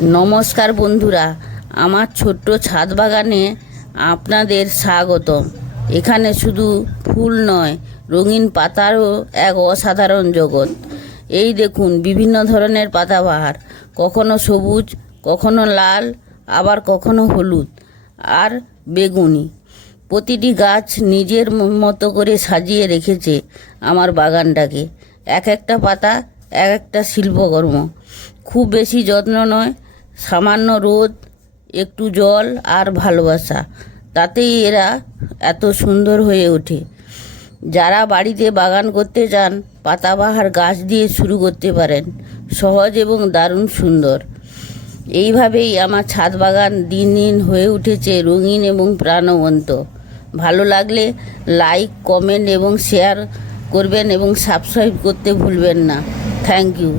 নমস্কার বন্ধুরা, আমার ছোট্ট ছাদ বাগানে আপনাদের স্বাগতম। এখানে শুধু ফুল নয়, রঙিন পাতারও এক অসাধারণ জগৎ। এই দেখুন, বিভিন্ন ধরনের পাতাবাহার, কখনো সবুজ, কখনো লাল, আবার কখনো হলুদ আর বেগুনি। প্রতিটি গাছ নিজের মতো করে সাজিয়ে রেখেছে আমার বাগানটাকে। এক একটা পাতা এক একটা শিল্পকর্ম। খুব বেশি যত্ন নয়, সামান্য রোদ, একটু জল আর ভালোবাসা, তাতেই এরা এত সুন্দর হয়ে ওঠে। যারা বাড়িতে বাগান করতে চান, পাতাবাহার গাছ দিয়ে শুরু করতে পারেন। সহজ এবং দারুণ সুন্দর। এইভাবেই আমার ছাদ বাগান দিন দিন হয়ে উঠেছে রঙিন এবং প্রাণবন্ত। ভালো লাগলে লাইক, কমেন্ট এবং শেয়ার করবেন এবং সাবস্ক্রাইব করতে ভুলবেন না। Thank you.